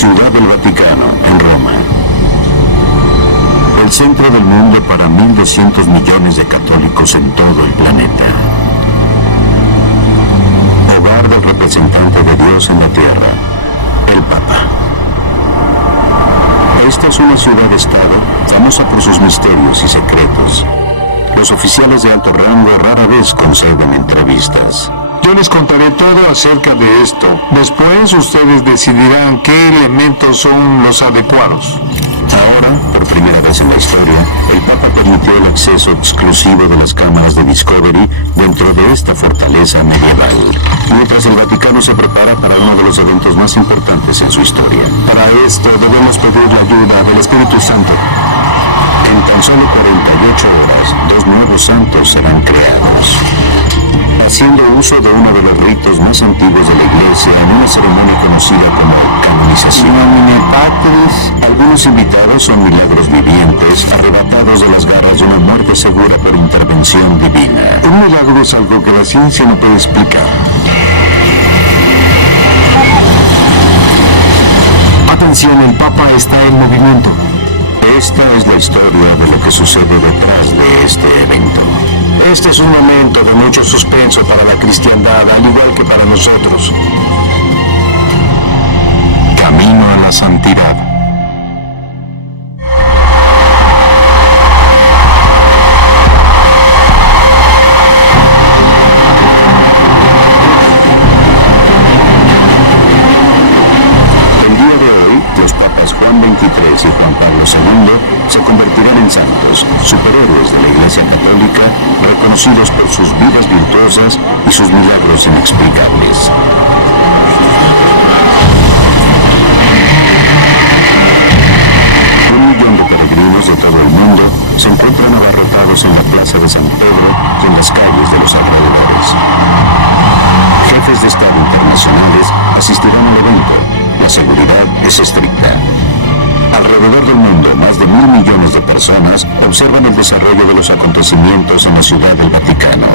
Ciudad del Vaticano, en Roma. El centro del mundo para 1.200 millones de católicos en todo el planeta. Hogar del representante de Dios en la tierra, el Papa. Esta es una ciudad-estado famosa por sus misterios y secretos. Los oficiales de alto rango rara vez conceden entrevistas. Yo les contaré todo acerca de esto. Después ustedes decidirán qué elementos son los adecuados. Ahora, por primera vez en la historia, el Papa permitió el acceso exclusivo de las cámaras de Discovery dentro de esta fortaleza medieval, mientras el Vaticano se prepara para uno de los eventos más importantes en su historia. Para esto debemos pedir la ayuda del Espíritu Santo. En tan solo 48 horas, 2 nuevos santos serán creados, haciendo uso de uno de los ritos más antiguos de la Iglesia en una ceremonia conocida como canonización. Algunos invitados son milagros vivientes, arrebatados de las garras de una muerte segura por intervención divina. Un milagro es algo que la ciencia no puede explicar. Atención, el Papa está en movimiento. Esta es la historia de lo que sucede detrás de este evento. Este es un momento de mucho suspenso para la cristiandad, al igual que para nosotros. Camino a la santidad. El día de hoy, los papas Juan XXIII y Juan Pablo II se convertirán en santos, superhéroes de la Iglesia Católica, reconocidos por sus vidas virtuosas y sus milagros inexplicables. Un millón de peregrinos de todo el mundo se encuentran abarrotados en la Plaza de San Pedro y en las calles de los alrededores. Jefes de Estado internacionales asistirán al evento. La seguridad es estricta. Alrededor del mundo, más de 1.000 millones de personas observan el desarrollo de los acontecimientos en la Ciudad del Vaticano.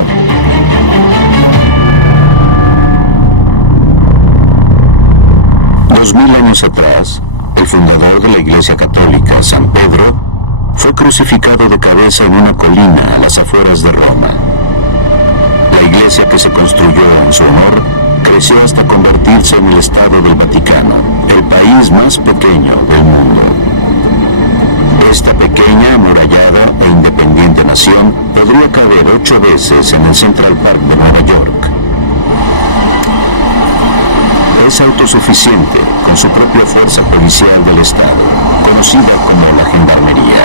Dos 2000 años atrás, el fundador de la Iglesia Católica, San Pedro, fue crucificado de cabeza en una colina a las afueras de Roma. La iglesia que se construyó en su honor creció hasta convertirse en el Estado del Vaticano, el país más pequeño del mundo. Esta pequeña, amurallada e independiente nación podría caber 8 veces en el Central Park de Nueva York. Es autosuficiente con su propia fuerza policial del Estado, conocida como la Gendarmería.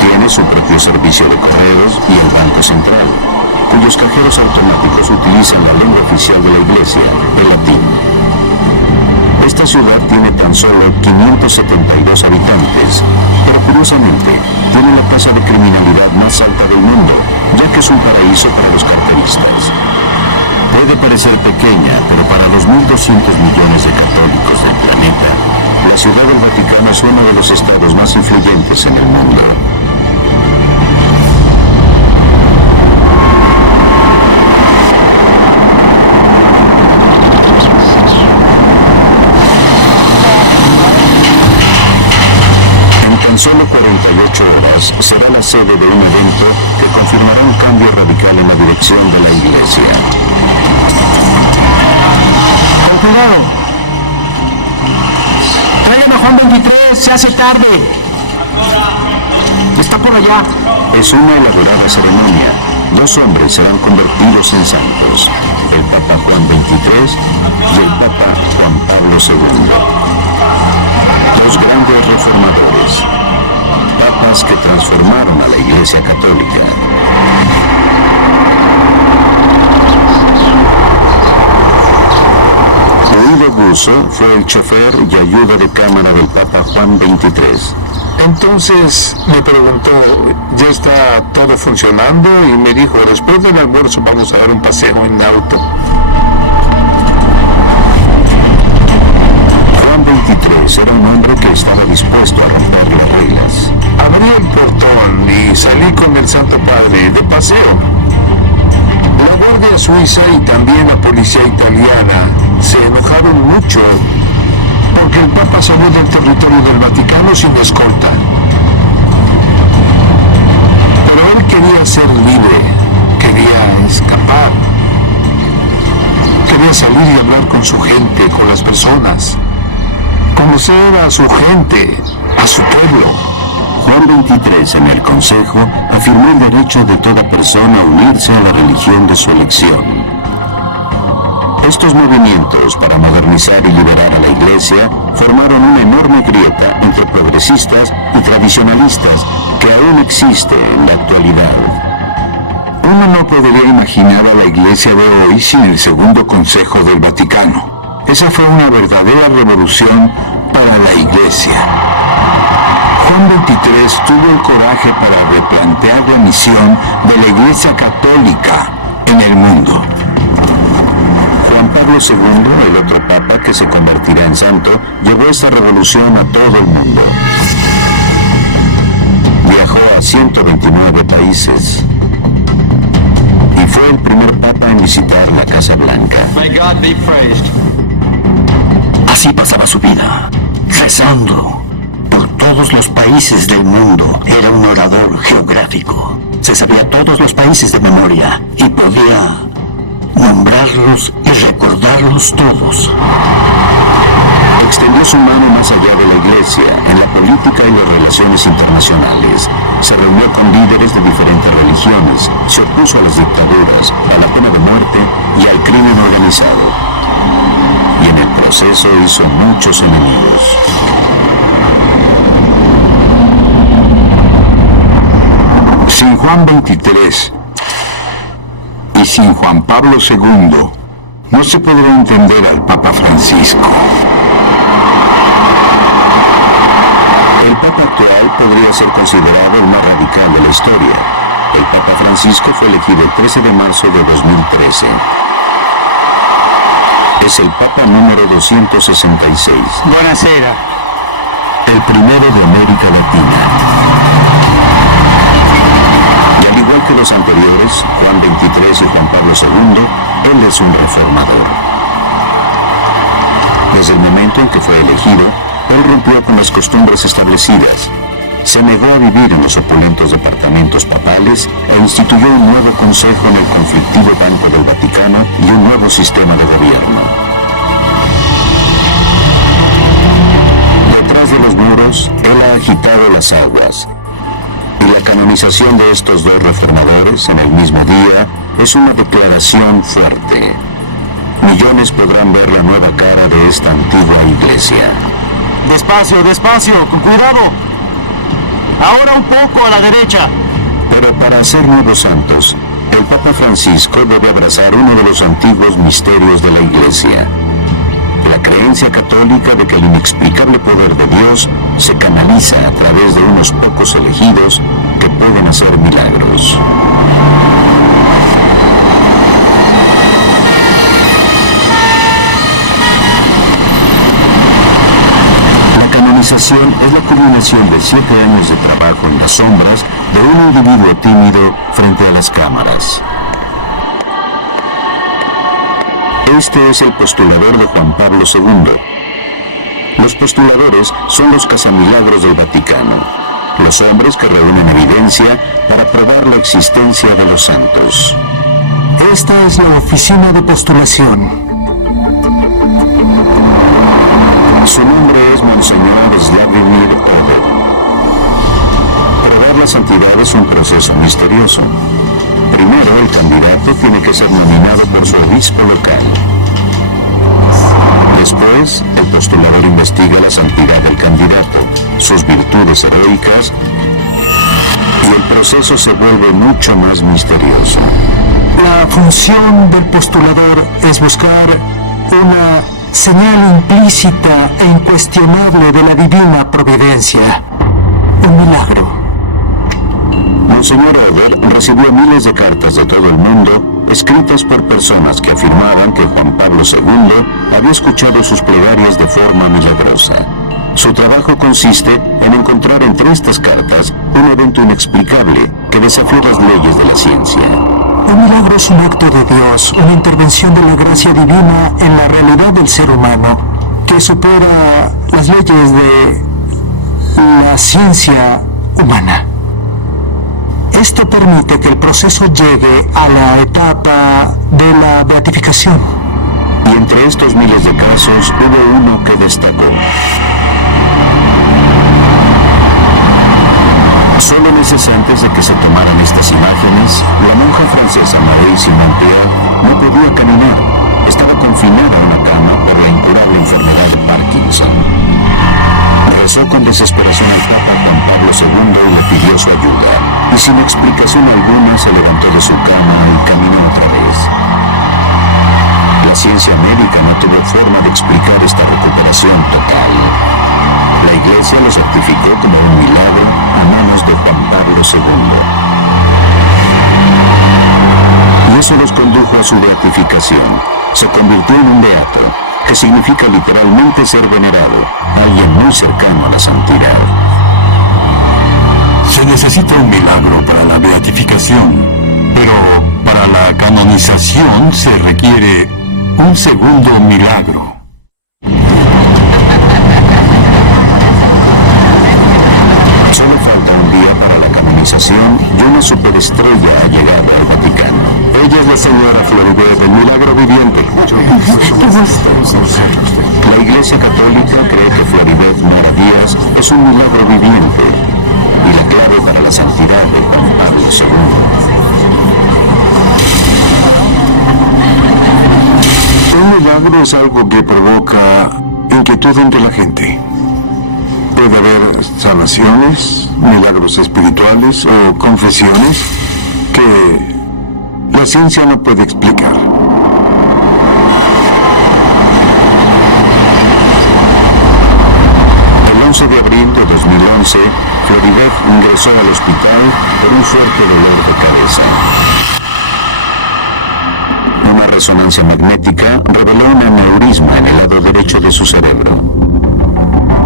Tiene su propio servicio de correos y el Banco Central, cuyos cajeros automáticos utilizan la lengua oficial de la Iglesia, el latín. Esta ciudad tiene tan solo 572 habitantes, pero curiosamente tiene la tasa de criminalidad más alta del mundo, ya que es un paraíso para los carteristas. Puede parecer pequeña, pero para los 1.200 millones de católicos del planeta, la Ciudad del Vaticano es uno de los estados más influyentes en el mundo. En solo 48 horas será la sede de un evento que confirmará un cambio radical en la dirección de la Iglesia. ¡Con cuidado! ¡Traigan a Juan XXIII! ¡Se hace tarde! ¡Está por allá! Es una elaborada ceremonia. 2 hombres serán convertidos en santos: el Papa Juan XXIII y el Papa Juan Pablo II. 2 grandes reformadores, papas que transformaron a la Iglesia Católica. Guido Busso fue el chofer y ayuda de cámara del Papa Juan XXIII. Entonces me preguntó, ¿ya está todo funcionando? Y me dijo, después del almuerzo vamos a dar un paseo en auto. Juan XXIII era un hombre que estaba dispuesto a romper las reglas. Abrí el portón y salí con el Santo Padre de paseo. La Guardia Suiza y también la policía italiana se enojaron mucho porque el Papa salió del territorio del Vaticano sin escolta. Pero él quería ser libre, quería escapar, quería salir y hablar con su gente, con las personas, conocer a su gente, a su pueblo. Juan XXIII en el Consejo afirmó el derecho de toda persona a unirse a la religión de su elección. Estos movimientos para modernizar y liberar a la Iglesia formaron una enorme grieta entre progresistas y tradicionalistas que aún existe en la actualidad. Uno no podría imaginar a la Iglesia de hoy sin el Segundo Consejo del Vaticano. Esa fue una verdadera revolución para la Iglesia. Juan XXIII tuvo el coraje para replantear la misión de la Iglesia Católica en el mundo. Juan Pablo II, el otro papa que se convertirá en santo, llevó esta revolución a todo el mundo. Viajó a 129 países y fue el primer papa en visitar la Casa Blanca. May God be praised. Así pasaba su vida, rezando por todos los países del mundo. Era un orador geográfico. Se sabía todos los países de memoria y podía nombrarlos y recordarlos todos. Extendió su mano más allá de la Iglesia, en la política y las relaciones internacionales. Se reunió con líderes de diferentes religiones, se opuso a las dictaduras, a la pena de muerte y al crimen organizado. Y en el proceso hizo muchos enemigos. Sin Juan XXIII y sin Juan Pablo II, no se podrá entender al Papa Francisco. El Papa actual podría ser considerado el más radical de la historia. El Papa Francisco fue elegido el 13 de marzo de 2013. Es el Papa número 266. Buonasera. El primero de América Latina. Y al igual que los anteriores, Juan XXIII y Juan Pablo II, él es un reformador. Desde el momento en que fue elegido, él rompió con las costumbres establecidas, se negó a vivir en los opulentos departamentos papales e instituyó un nuevo consejo en el conflictivo Banco del Vaticano y un nuevo sistema de gobierno. Detrás de los muros, él ha agitado las aguas. Y la canonización de estos dos reformadores en el mismo día es una declaración fuerte. Millones podrán ver la nueva cara de esta antigua iglesia. Despacio, despacio, con cuidado. Ahora un poco a la derecha. Pero para ser nuevos santos, el Papa Francisco debe abrazar uno de los antiguos misterios de la Iglesia. La creencia católica de que el inexplicable poder de Dios se canaliza a través de unos pocos elegidos que pueden hacer milagros. La canonización es la culminación de 7 años de trabajo en las sombras de un individuo tímido frente a las cámaras. Este es el postulador de Juan Pablo II. Los postuladores son los cazamilagros del Vaticano, los hombres que reúnen evidencia para probar la existencia de los santos. Esta es la oficina de postulación. Su nombre es Monseñor Slavomir Odo. Probar la santidad es un proceso misterioso. Primero, el candidato tiene que ser nominado por su obispo local. Después, el postulador investiga la santidad del candidato, sus virtudes heroicas, y el proceso se vuelve mucho más misterioso. La función del postulador es buscar una señal implícita e incuestionable de la divina providencia. Un milagro. Monseñor Oder recibió miles de cartas de todo el mundo, escritas por personas que afirmaban que Juan Pablo II había escuchado sus plegarias de forma milagrosa. Su trabajo consiste en encontrar entre estas cartas un evento inexplicable que desafía las leyes de la ciencia. Un milagro es un acto de Dios, una intervención de la gracia divina en la realidad del ser humano, que que supera las leyes de la ciencia humana. Esto permite que el proceso llegue a la etapa de la beatificación. Y entre estos miles de casos hubo uno que destacó. Solo meses antes de que se tomaran estas imágenes, la monja francesa Marie Simon-Pierre no podía caminar. Estaba confinada en una cama por la incurable enfermedad de Parkinson. Rezó con desesperación al Papa Juan Pablo II y le pidió su ayuda, y sin explicación alguna se levantó de su cama y caminó otra vez. La ciencia médica no tuvo forma de explicar esta recuperación total. La Iglesia lo certificó como un milagro a manos de Juan Pablo II. Y eso los condujo a su beatificación. Se convirtió en un beato, que significa literalmente ser venerado, alguien muy cercano a la santidad. Se necesita un milagro para la beatificación, pero para la canonización se requiere un segundo milagro. Solo falta un día para la canonización y una superestrella ha llegado al Vaticano. Ella es la señora Floribet, el milagro viviente. La Iglesia Católica cree que Floribet Mora Díaz es un milagro viviente y la clave para la santidad de Juan Pablo II. Un milagro es algo que provoca inquietud entre la gente. Puede haber sanaciones, milagros espirituales o confesiones que la ciencia no puede explicar. El 11 de abril de 2011, Floribet ingresó al hospital por un fuerte dolor de cabeza. Una resonancia magnética reveló un aneurisma en el lado derecho de su cerebro.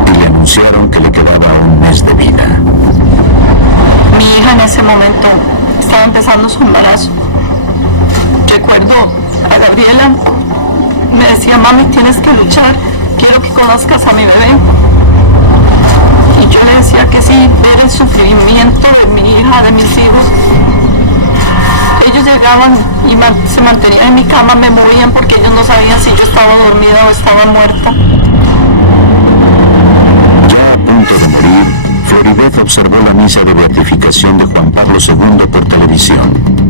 Y le anunciaron que le quedaba un mes de vida. Mi hija en ese momento estaba empezando su embarazo. Recuerdo a Gabriela, me decía, mami, tienes que luchar, quiero que conozcas a mi bebé. Y yo le decía que sí, ver el sufrimiento de mi hija, de mis hijos. Ellos llegaban y se mantenían en mi cama, me movían porque ellos no sabían si yo estaba dormida o estaba muerta. Ya a punto de morir, Floribet observó la misa de beatificación de Juan Pablo II por televisión.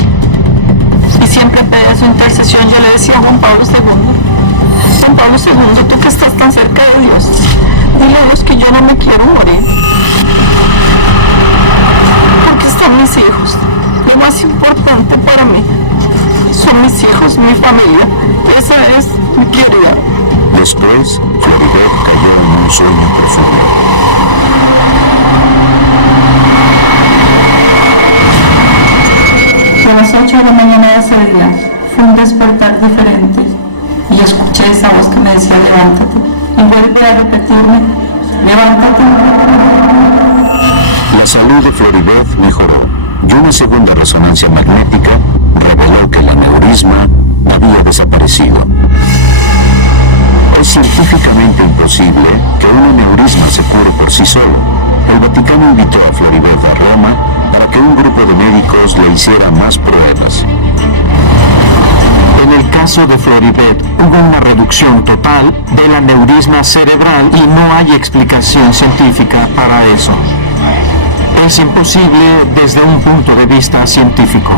Y siempre pedía su intercesión. Yo le decía a Juan Pablo II, Juan Pablo II, tú que estás tan cerca de Dios, dile a Dios que yo no me quiero morir. Porque están mis hijos. Lo más importante para mí son mis hijos, mi familia. Esa es mi prioridad. Después, Floribet cayó en un sueño profundo. A las 8 de la mañana de ese día fue un despertar diferente y escuché esa voz que me decía levántate y vuelve a repetirme levántate. La salud de Floribet mejoró y una segunda resonancia magnética reveló que el aneurisma había desaparecido. Es científicamente imposible que un aneurisma se cure por sí solo. El Vaticano invitó a Floribet a Roma para que un grupo de médicos le hiciera más pruebas. En el caso de Floribet, hubo una reducción total del aneurisma cerebral y no hay explicación científica para eso. Es imposible desde un punto de vista científico.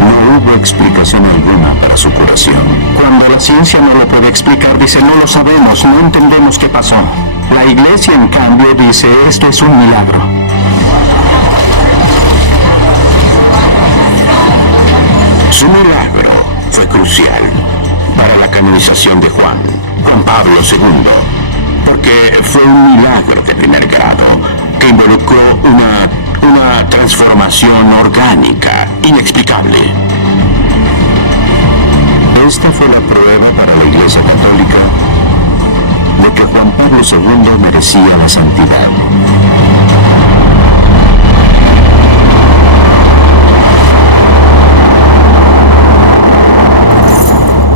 No hubo explicación alguna para su curación. Cuando la ciencia no lo puede explicar, dice no lo sabemos, no entendemos qué pasó. La Iglesia, en cambio, dice esto es un milagro. Su milagro fue crucial para la canonización de Juan Pablo II, porque fue un milagro de primer grado que involucró una transformación orgánica inexplicable. Esta fue la prueba para la Iglesia Católica de que Juan Pablo II merecía la santidad.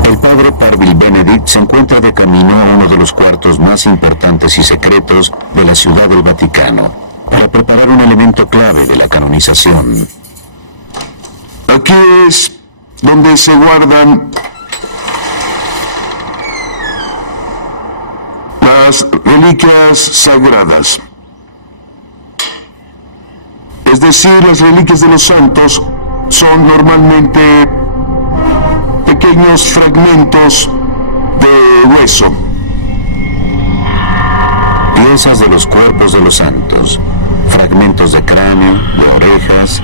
El padre Parvil Benedict se encuentra de camino a uno de los cuartos más importantes y secretos de la Ciudad del Vaticano para preparar un elemento clave de la canonización. Aquí es donde se guardan las reliquias sagradas. Es decir, las reliquias de los santos son normalmente pequeños fragmentos de hueso. Piezas de los cuerpos de los santos, fragmentos de cráneo, de orejas,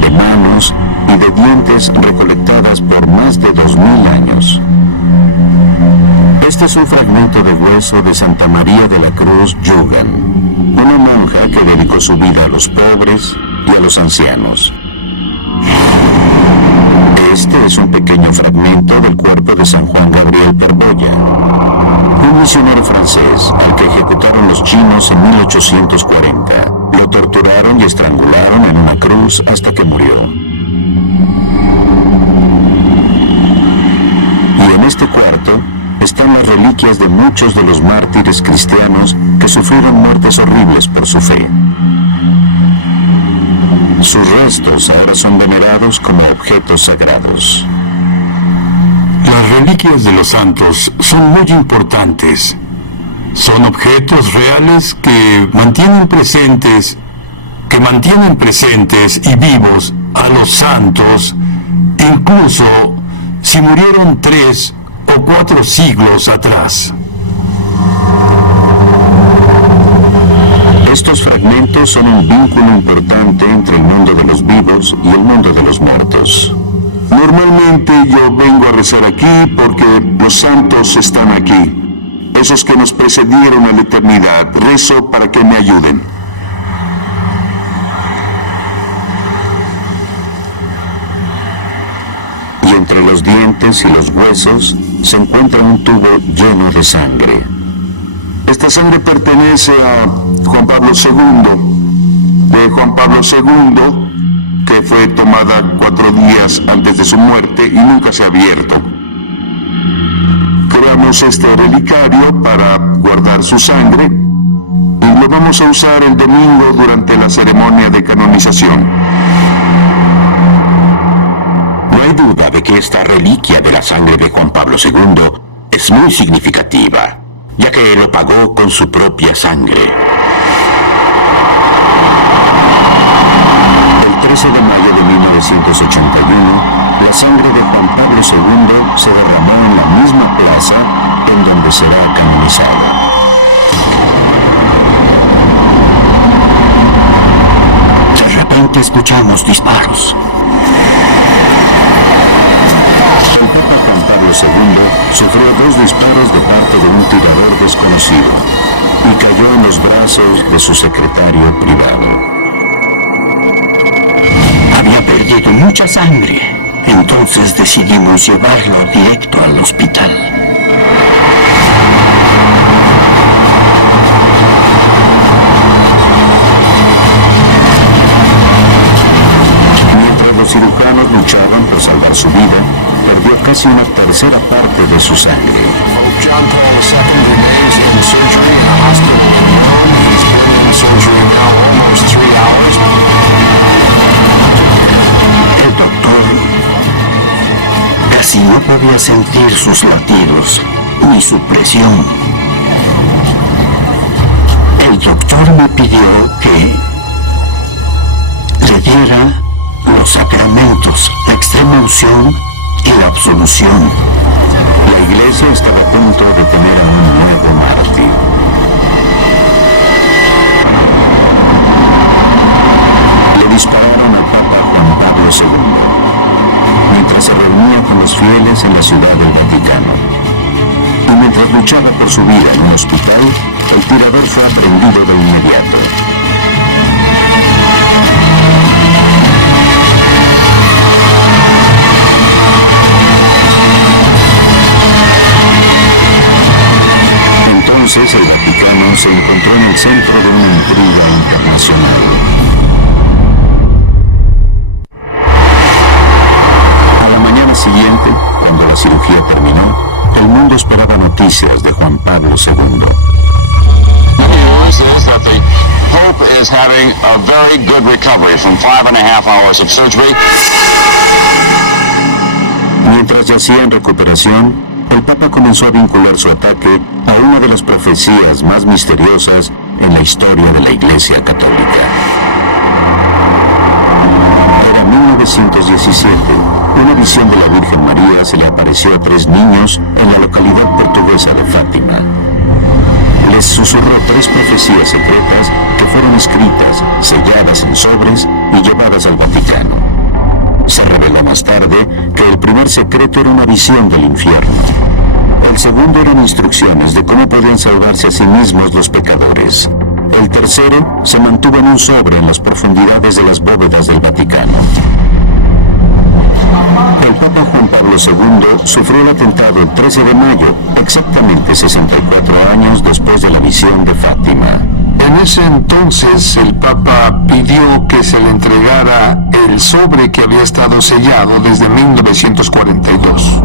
de manos y de dientes recolectadas por más de 2000 años. Este es un fragmento de hueso de Santa María de la Cruz Yugan, una monja que dedicó su vida a los pobres y a los ancianos. Este es un pequeño fragmento del cuerpo de San Juan Gabriel Perboya, un misionero francés al que ejecutaron los chinos en 1840. Lo torturaron y estrangularon en una cruz hasta que murió. Y en este cuarto están las reliquias de muchos de los mártires cristianos que sufrieron muertes horribles por su fe. Sus restos ahora son venerados como objetos sagrados. Las reliquias de los santos son muy importantes. Son objetos reales que mantienen presentes y vivos a los santos, incluso si murieron 3 o 4 siglos atrás. Estos fragmentos son un vínculo importante entre el mundo de los vivos y el mundo de los muertos. Normalmente yo vengo a rezar aquí porque los santos están aquí. Esos que nos precedieron a la eternidad. Rezo para que me ayuden. Y entre los dientes y los huesos se encuentra un tubo lleno de sangre. Esta sangre pertenece a Juan Pablo II, de Juan Pablo II, que fue tomada 4 días antes de su muerte y nunca se ha abierto. Creamos este relicario para guardar su sangre y lo vamos a usar el domingo durante la ceremonia de canonización. No hay duda de que esta reliquia de la sangre de Juan Pablo II es muy significativa, ya que lo pagó con su propia sangre. El 13 de mayo de 1981, la sangre de Juan Pablo II se derramó en la misma plaza en donde será canonizada. De repente escuchamos disparos. El Papa Juan Pablo II sufrió 2 disparos de parte de un tirador desconocido y cayó en los brazos de su secretario privado. Había perdido mucha sangre, entonces decidimos llevarlo directo al hospital. Mientras los cirujanos luchaban por salvar su vida, perdió casi una tercera parte de su sangre. John Paul II remains in surgery in a hospital in Rome. He's been in surgery now almost 3 hours. El doctor casi no podía sentir sus latidos ni su presión. El doctor me pidió que le diera los sacramentos, la extrema unción y la absolución. La iglesia estaba a punto de tener a un nuevo mártir. Le dispararon al Papa Juan Pablo II mientras se reunía con los fieles en la Ciudad del Vaticano. Y mientras luchaba por su vida en un hospital, el tirador fue aprendido de inmediato. Entonces el Vaticano se encontró en el centro de una intriga internacional. A la mañana siguiente, cuando la cirugía terminó, el mundo mundo esperaba noticias de Juan Pablo II. News is that the Pope is having a very good recovery from 5.5 hours of surgery. Mientras yacía en recuperación, el Papa comenzó a vincular su ataque a una de las profecías más misteriosas en la historia de la Iglesia Católica. Era 1917. Una visión de la Virgen María se le apareció a 3 niños en la localidad portuguesa de Fátima. Les susurró 3 profecías secretas que fueron escritas, selladas en sobres y llevadas al Vaticano. Se reveló más tarde que el primer secreto era una visión del infierno. El segundo eran instrucciones de cómo podían salvarse a sí mismos los pecadores. El tercero se mantuvo en un sobre en las profundidades de las bóvedas del Vaticano. El Papa Juan Pablo II sufrió el atentado el 13 de mayo, exactamente 64 años después de la visión de Fátima. En ese entonces el Papa pidió que se le entregara el sobre que había estado sellado desde 1942.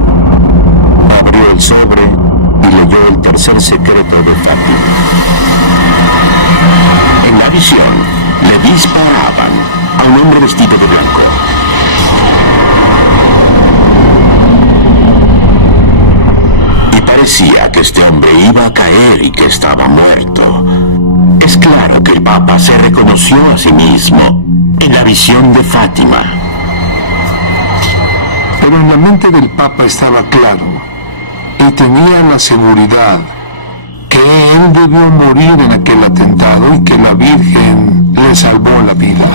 Abrió el sobre y leyó el tercer secreto de Fátima. En la visión le disparaban a un hombre vestido de blanco. Y parecía que este hombre iba a caer y que estaba muerto. Es claro que el Papa se reconoció a sí mismo en la visión de Fátima. Pero en la mente del Papa estaba claro y tenía la seguridad que él debió morir en aquel atentado y que la Virgen le salvó la vida.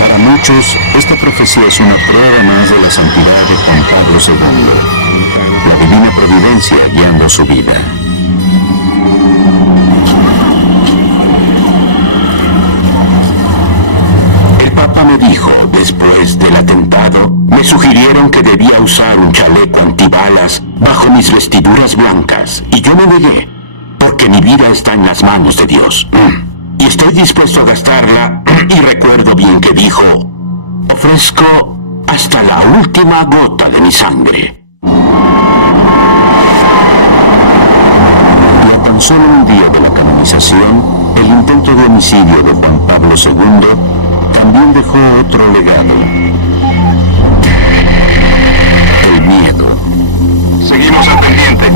Para muchos, esta profecía es una prueba más de la santidad de Juan Pablo II, la divina providencia guiando su vida. El Papa me dijo, después del atentado, me sugirieron que debía usar un chaleco antibalas bajo mis vestiduras blancas, y yo me negué, porque mi vida está en las manos de Dios. Y estoy dispuesto a gastarla, y recuerdo bien que dijo, ofrezco hasta la última gota de mi sangre. Y a tan solo un día de la canonización, el intento de homicidio de Juan Pablo II también dejó otro legado. El miedo. Seguimos al pendiente.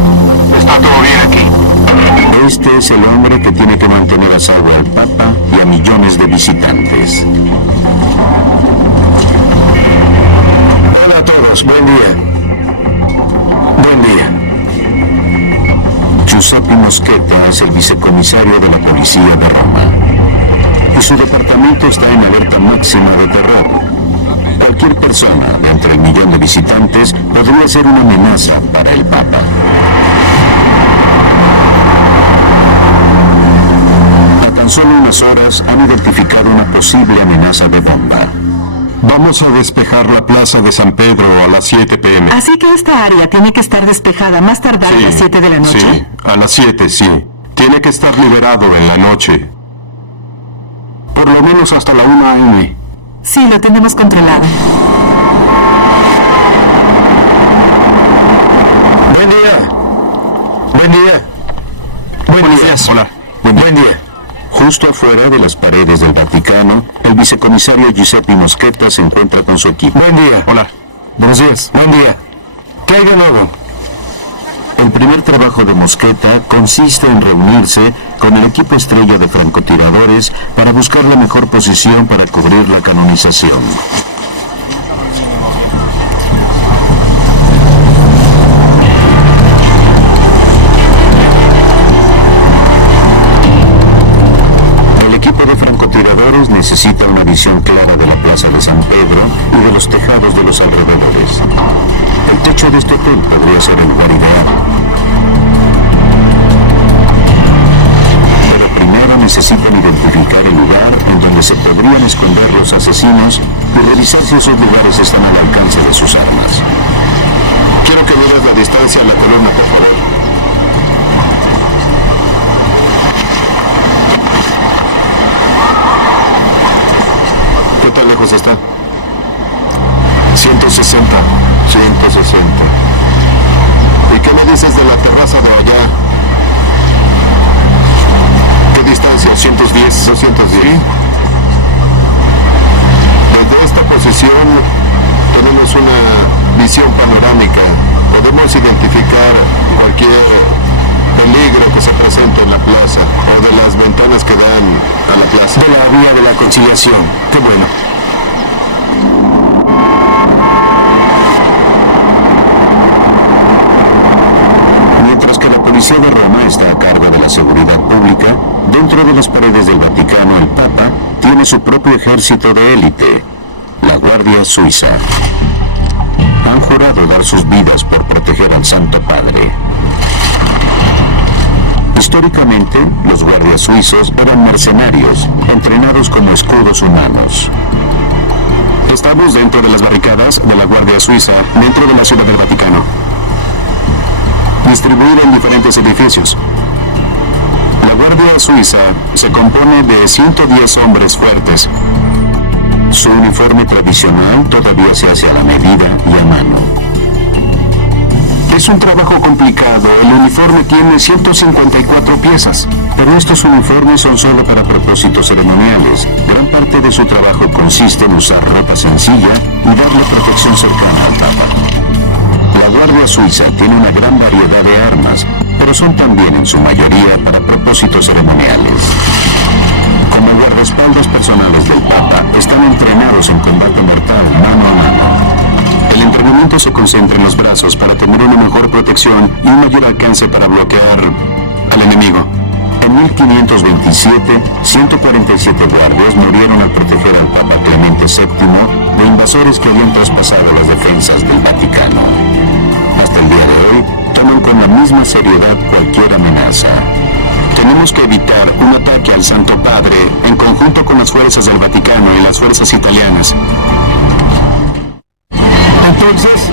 Está todo bien aquí. Este es el hombre que tiene que mantener a salvo al Papa y a millones de visitantes. Hola a todos, buen día. Buen día. Giuseppe Mosquetta es el vicecomisario de la policía de Roma. Y su departamento está en alerta máxima de terror. Cualquier persona de entre el millón de visitantes podría ser una amenaza para el Papa. A tan solo unas horas han identificado una posible amenaza de bomba. Vamos a despejar la plaza de San Pedro a las 7 p.m. Así que esta área tiene que estar despejada más tardar a las 7 de la noche. Sí, a las 7, sí. Tiene que estar liberado en la noche. Por lo menos hasta la 1 a.m. Sí, lo tenemos controlado. Buen día. Buen día. Buenos días. Hola. Buen día. Justo afuera de las paredes del Vaticano, el vicecomisario Giuseppe Mosquetta se encuentra con su equipo. Buen día. Hola. Buenos días. Buen día. ¿Qué hay de nuevo? El primer trabajo de Mosquetta consiste en reunirse con el equipo estrella de francotiradores para buscar la mejor posición para cubrir la canonización. El equipo de francotiradores necesita una visión clara de la plaza de San Pedro y de los tejados de los alrededores. El techo de este hotel podría ser el lugar ideal. Pero primero necesitan identificar el lugar en donde se podrían esconder los asesinos y revisar si esos lugares están al alcance de sus armas. Quiero que mides la distancia a la columna, por favor. ¿Qué tan lejos está? 160. 160. exactamente en la plaza, o de las ventanas que dan a la plaza? De la vía de la conciliación. Qué bueno. Mientras que la policía de Roma está a cargo de la seguridad pública, dentro de las paredes del Vaticano el Papa tiene su propio ejército de élite, la Guardia Suiza. Han jurado dar sus vidas por proteger al Santo Padre. Históricamente, los guardias suizos eran mercenarios, entrenados como escudos humanos. Estamos dentro de las barricadas de la Guardia Suiza, dentro de la Ciudad del Vaticano, distribuida en diferentes edificios. La Guardia Suiza se compone de 110 hombres fuertes. Su uniforme tradicional todavía se hace a la medida y a mano. Es un trabajo complicado. El uniforme tiene 154 piezas. Pero estos uniformes son solo para propósitos ceremoniales. Gran parte de su trabajo consiste en usar ropa sencilla y darle protección cercana al Papa. La Guardia Suiza tiene una gran variedad de armas, pero son también en su mayoría para propósitos ceremoniales. Como guardaespaldas personales del Papa, están entrenados en combate mortal mano a mano. El entrenamiento se concentra en los brazos para tener una mejor protección y un mayor alcance para bloquear al enemigo. En 1527, 147 guardias murieron al proteger al Papa Clemente VII de invasores que habían traspasado las defensas del Vaticano. Hasta el día de hoy, toman con la misma seriedad cualquier amenaza. Tenemos que evitar un ataque al Santo Padre en conjunto con las fuerzas del Vaticano y las fuerzas italianas. Entonces,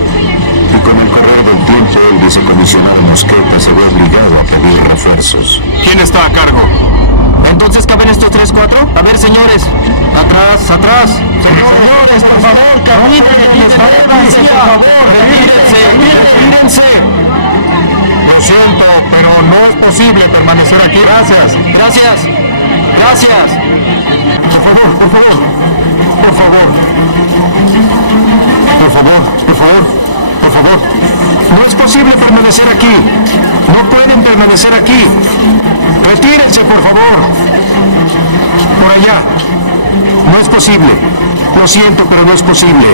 Y con el correr del tiempo, el vicecomisionado Mosqueta se ve obligado a pedir refuerzos. ¿Quién está a cargo? ¿Entonces caben estos 3, 4? A ver, señores. Atrás, atrás. Señores, por favor, caminen. Por favor, retírense. Lo siento, pero no es posible permanecer aquí. Gracias. por favor. No es posible permanecer aquí. No pueden permanecer aquí. Retírense, por favor. Por allá. No es posible. Lo siento, pero no es posible.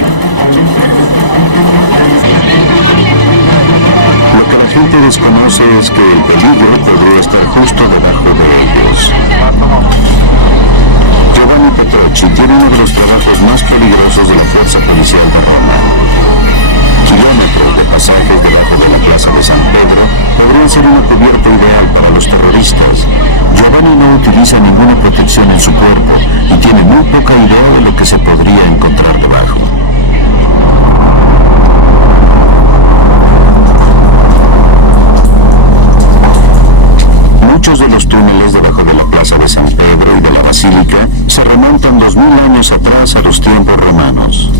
Lo que la gente desconoce es que el peligro podría estar justo debajo de ellos. Giovanni Petrocchi tiene uno de los trabajos más peligrosos de la fuerza policial de Roma. Kilómetros de pasajes debajo de la plaza de San Pedro podrían ser una cubierta ideal para los terroristas. Giovanni no utiliza ninguna protección en su cuerpo y tiene muy poca idea de lo que se podría encontrar debajo. Muchos de los túneles debajo de la plaza de San Pedro y de la Basílica se remontan 2000 años atrás a los tiempos romanos.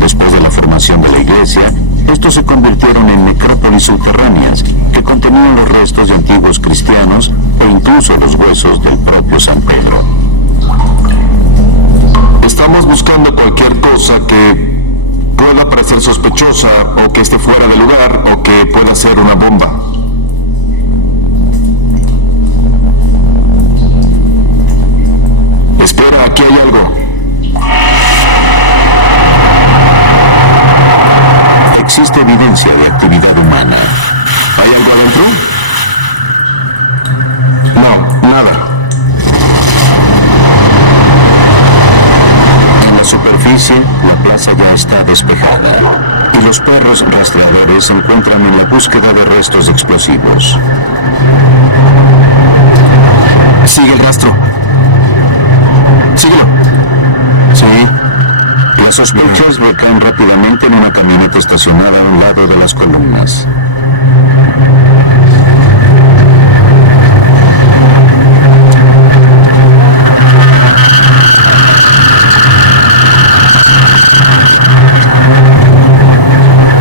Después de la formación de la iglesia, estos se convirtieron en necrópolis subterráneas que contenían los restos de antiguos cristianos e incluso los huesos del propio San Pedro. Estamos buscando cualquier cosa que pueda parecer sospechosa o que esté fuera de lugar o que pueda ser una bomba. Espera, aquí hay algo. Existe evidencia de actividad humana. ¿Hay algo adentro? No, nada. En la superficie, la plaza ya está despejada y los perros rastreadores se encuentran en la búsqueda de restos explosivos. Sigue el rastro. Síguelo. Sí. Las sospechas recaen rápidamente en una camioneta estacionada a un lado de las columnas.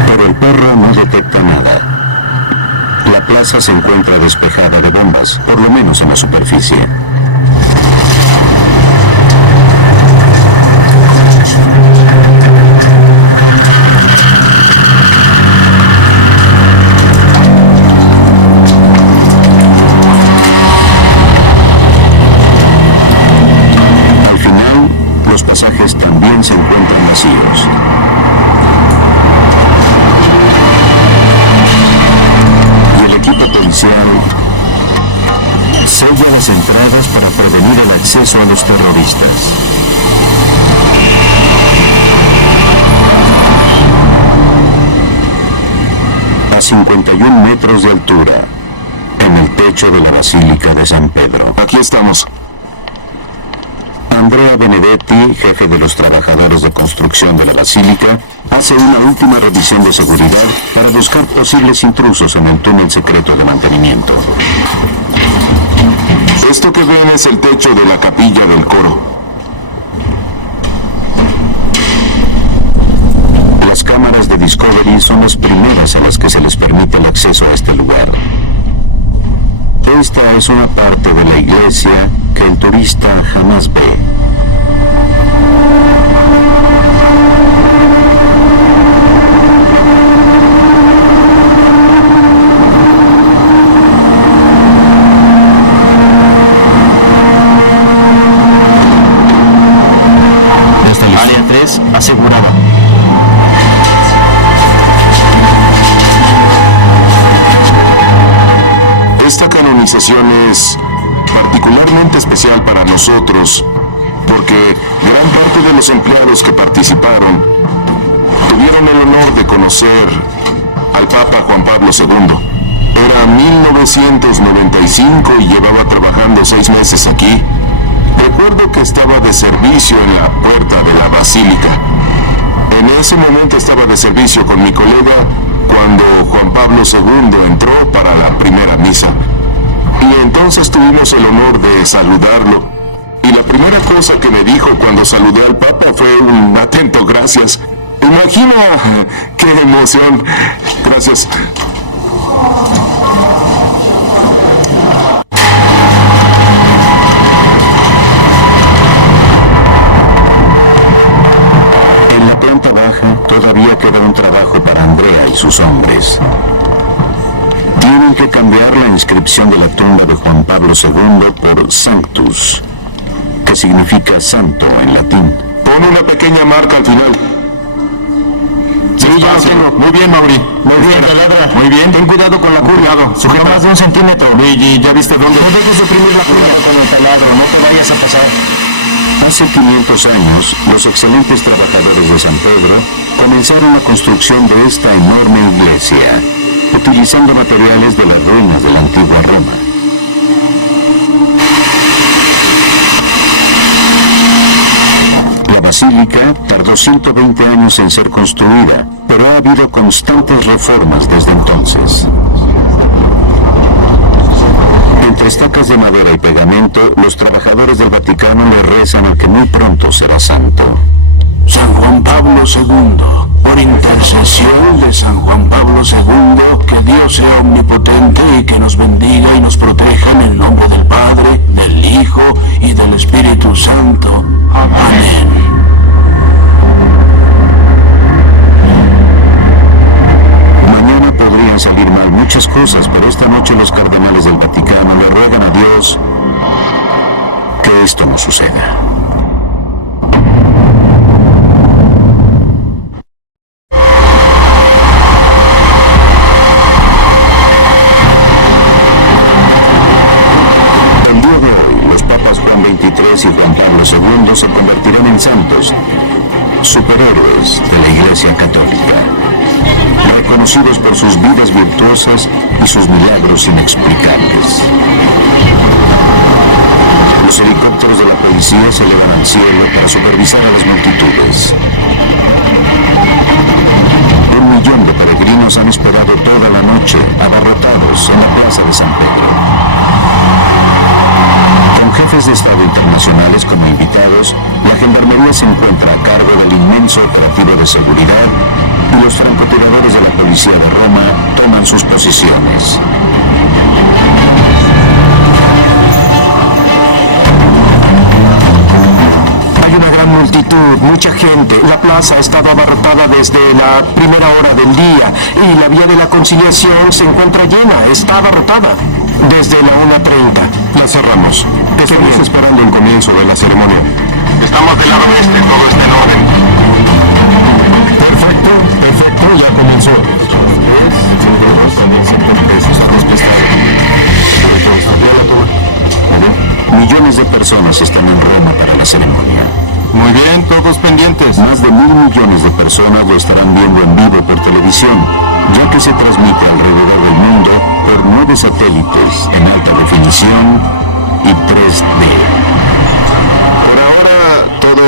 Pero el perro no detecta nada. La plaza se encuentra despejada de bombas, por lo menos en la superficie. las entradas para prevenir el acceso a los terroristas. A 51 metros de altura, en el techo de la Basílica de San Pedro. Aquí estamos. Andrea Benedetti, jefe de los trabajadores de construcción de la Basílica, hace una última revisión de seguridad para buscar posibles intrusos en el túnel secreto de mantenimiento. Esto que ven es el techo de la capilla del coro. Las cámaras de Discovery son las primeras a las que se les permite el acceso a este lugar. Esta es una parte de la iglesia que el turista jamás ve. Área 3 asegurada. Esta canonización es particularmente especial para nosotros porque gran parte de los empleados que participaron tuvieron el honor de conocer al Papa Juan Pablo II. Era 1995 y llevaba trabajando 6 meses aquí. Recuerdo que estaba de servicio en la puerta de la basílica. En ese momento estaba de servicio con mi colega cuando Juan Pablo II entró para la primera misa. Y entonces tuvimos el honor de saludarlo. Y la primera cosa que me dijo cuando saludé al Papa fue un atento gracias. Imagina qué emoción. Gracias. En la planta baja todavía queda un trabajo para Andrea y sus hombres. Tienen que cambiar la inscripción de la tumba de Juan Pablo II por Sanctus, que significa santo en latín. Pon una pequeña marca al final. Sí, ya lo tengo. Muy bien, Mauri. Muy bien, taladra. Muy bien. Ten cuidado con la curva. Sujeta más de 1 centímetro. Y ya viste dónde. No dejes suprimir la curva con el taladro. No te vayas a pasar. Hace 500 años, los excelentes trabajadores de San Pedro comenzaron la construcción de esta enorme iglesia, utilizando materiales de las ruinas de la antigua Roma. La basílica tardó 120 años en ser construida, pero ha habido constantes reformas desde entonces. Entre estacas de madera y pegamento, los trabajadores del Vaticano le rezan al que muy pronto será santo. San Juan Pablo II, por intercesión de San Juan Pablo II, que Dios sea omnipotente y que nos bendiga y nos proteja en el nombre del Padre, del Hijo y del Espíritu Santo. Amén. Mañana podrían salir mal muchas cosas, pero esta noche los cardenales del Vaticano le ruegan a Dios que esto no suceda. El día de hoy, los papas Juan XXIII y Juan Pablo II se convertirán en santos, superhéroes de la Iglesia Católica, reconocidos por sus vidas virtuosas y sus milagros inexplicables. Los helicópteros de la policía se elevan al cielo para supervisar a las multitudes. 1 millón de peregrinos han esperado toda la noche, abarrotados en la plaza de San Pedro. Con jefes de Estado internacionales como invitados, la Gendarmería se encuentra a cargo del inmenso operativo de seguridad y los francotiradores de la policía de Roma toman sus posiciones. Hay una gran multitud, mucha gente. La plaza ha estado abarrotada desde la primera hora del día y la vía de la Conciliación se encuentra llena, está abarrotada desde la 1:30. La cerramos. Estamos esperando el comienzo de la ceremonia. Estamos del lado este, todo está en orden. Perfecto, ya comenzó. Muy bien. Millones de personas están en Roma para la ceremonia. Muy bien, todos pendientes. Más de 1.000 millones de personas lo estarán viendo en vivo por televisión, ya que se transmite alrededor del mundo por 9 satélites en alta definición y 3D. Por ahora todo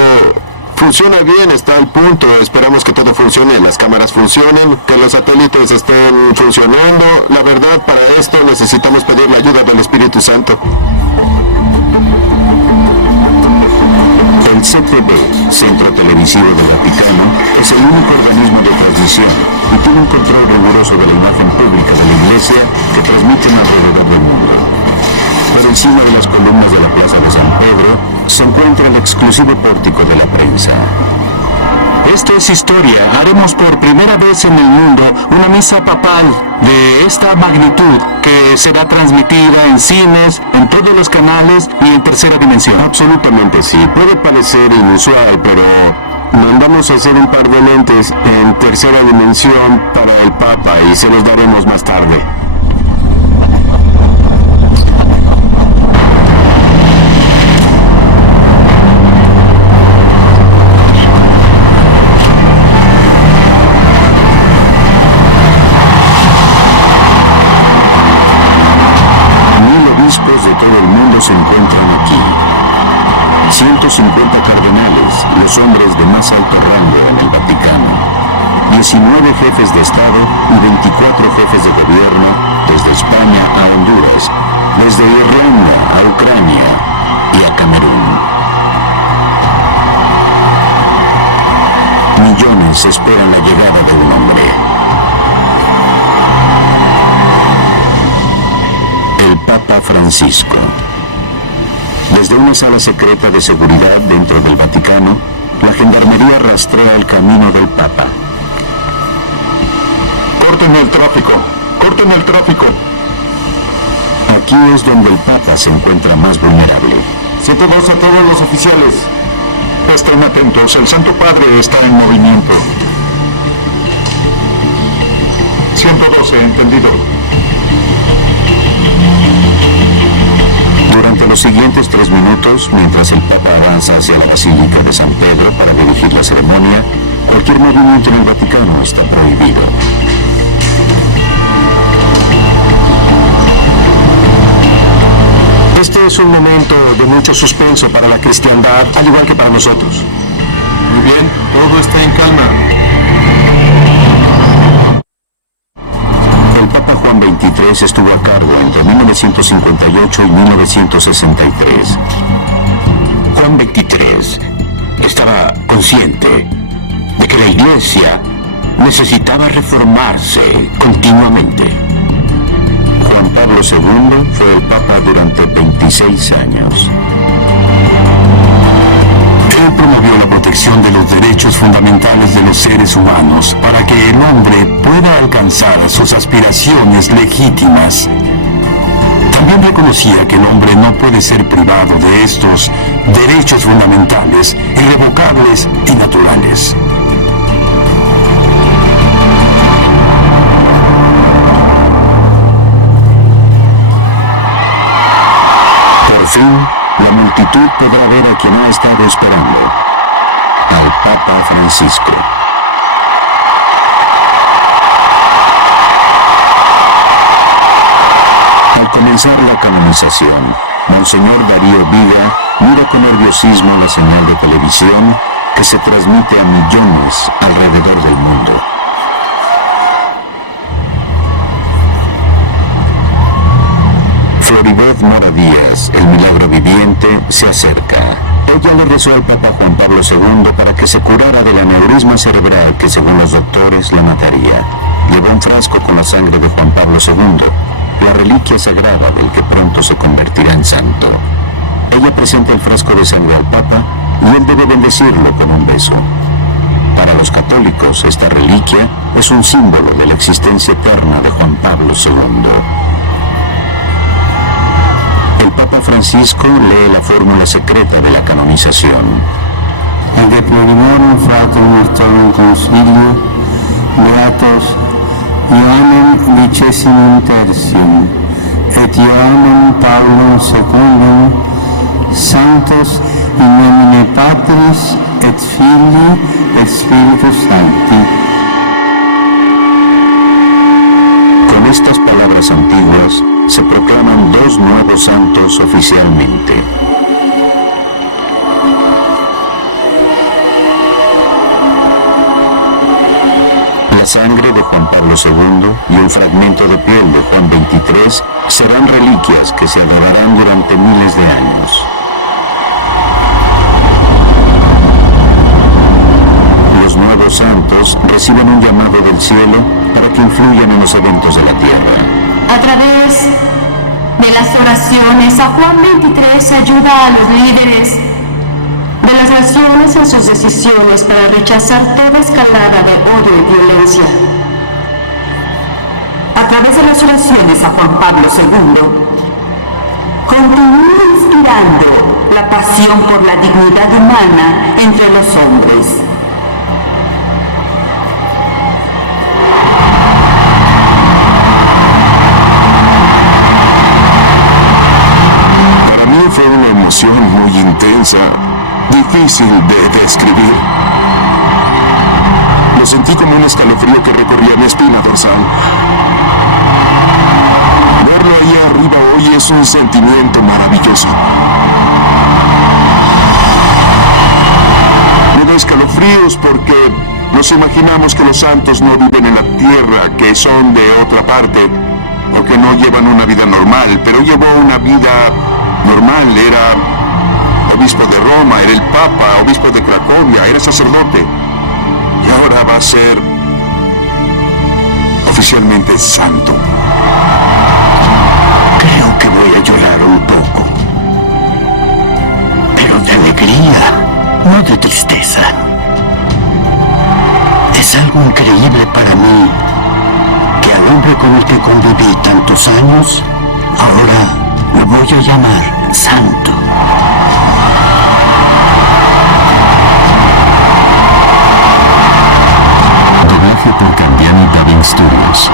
funciona bien, está al punto. Esperamos que todo funcione, las cámaras funcionen, que los satélites estén funcionando. La verdad, para esto necesitamos pedir la ayuda del Espíritu Santo. El CTV, Centro Televisivo del Vaticano, es el único organismo de transmisión y tiene un control riguroso de la imagen pública de la Iglesia que transmiten alrededor del mundo. Por encima de las columnas de la Plaza de San Pedro se encuentra el exclusivo pórtico de la prensa. Esto es historia. Haremos por primera vez en el mundo una misa papal de esta magnitud que será transmitida en cines, en todos los canales y en tercera dimensión. Absolutamente sí. Puede parecer inusual, pero mandamos a hacer un par de lentes en tercera dimensión para el Papa y se los daremos más tarde. De todo el mundo se encuentran aquí. 150 cardenales, los hombres de más alto rango en el Vaticano. 19 jefes de Estado y 24 jefes de gobierno, desde España a Honduras, desde Irlanda a Ucrania y a Camerún. Millones esperan la llegada de un hombre. El Papa Francisco. Desde una sala secreta de seguridad dentro del Vaticano, la gendarmería rastrea el camino del Papa. ¡Corten el tráfico! ¡Corten el tráfico! Aquí es donde el Papa se encuentra más vulnerable. 102 a todos los oficiales. Estén atentos, el Santo Padre está en movimiento. 112, entendido. Durante los siguientes 3 minutos, mientras el Papa avanza hacia la Basílica de San Pedro para dirigir la ceremonia, cualquier movimiento en el Vaticano está prohibido. Este es un momento de mucho suspenso para la cristiandad, al igual que para nosotros. Muy bien, todo está en calma. El Papa Juan XXIII estuvo a cargo entre 1958 y 1963. Juan XXIII estaba consciente de que la Iglesia necesitaba reformarse continuamente. Juan Pablo II fue el Papa durante 26 años. Él promovió la protección de los derechos fundamentales de los seres humanos para que el hombre pueda alcanzar sus aspiraciones legítimas. También reconocía que el hombre no puede ser privado de estos derechos fundamentales, irrevocables y naturales. Por fin, la multitud podrá ver a quien ha estado esperando, al Papa Francisco. Al comenzar la canonización, Monseñor Darío Viga mira con nerviosismo la señal de televisión que se transmite a millones alrededor del mundo. Floribeth Mora Díaz, el milagro viviente, se acerca. Ella le rezó al Papa Juan Pablo II para que se curara del aneurisma cerebral que, según los doctores, la mataría. Llevó un frasco con la sangre de Juan Pablo II, la reliquia sagrada del que pronto se convertirá en santo. Ella presenta el frasco de sangre al Papa y él debe bendecirlo con un beso. Para los católicos, esta reliquia es un símbolo de la existencia eterna de Juan Pablo II. El Papa Francisco lee la fórmula secreta de la canonización. El de plurimorum fratum nostrum consilio, beatos Ioannem XIII tertium, et Ioannem Paulum secundum, Sanctus in nomine Patris et Filii et Spiritus Sancti. Con estas palabras antiguas se proclaman dos nuevos santos oficialmente. La sangre de Juan Pablo II y un fragmento de piel de Juan XXIII serán reliquias que se adorarán durante miles de años. Los nuevos santos reciben un llamado del cielo para que influyan en los eventos de la tierra. A través de las oraciones, a Juan XXIII ayuda a los líderes de las naciones en sus decisiones para rechazar toda escalada de odio y violencia. A través de las oraciones a Juan Pablo II, continúa inspirando la pasión por la dignidad humana entre los hombres. Para mí fue una emoción muy intensa, difícil de describir. Lo sentí como un escalofrío que recorría mi espina dorsal. Verlo ahí arriba hoy es un sentimiento maravilloso. Me da escalofríos porque nos imaginamos que los santos no viven en la tierra, que son de otra parte, o que no llevan una vida normal, pero llevó una vida normal. Era obispo de Roma, era el Papa, obispo de Cracovia, era sacerdote. Y ahora va a ser oficialmente santo. Creo que voy a llorar un poco. Pero de alegría, no de tristeza. Es algo increíble para mí que al hombre con el que conviví tantos años, ahora lo voy a llamar santo. Doblaje por Candiani Dubbing Studios.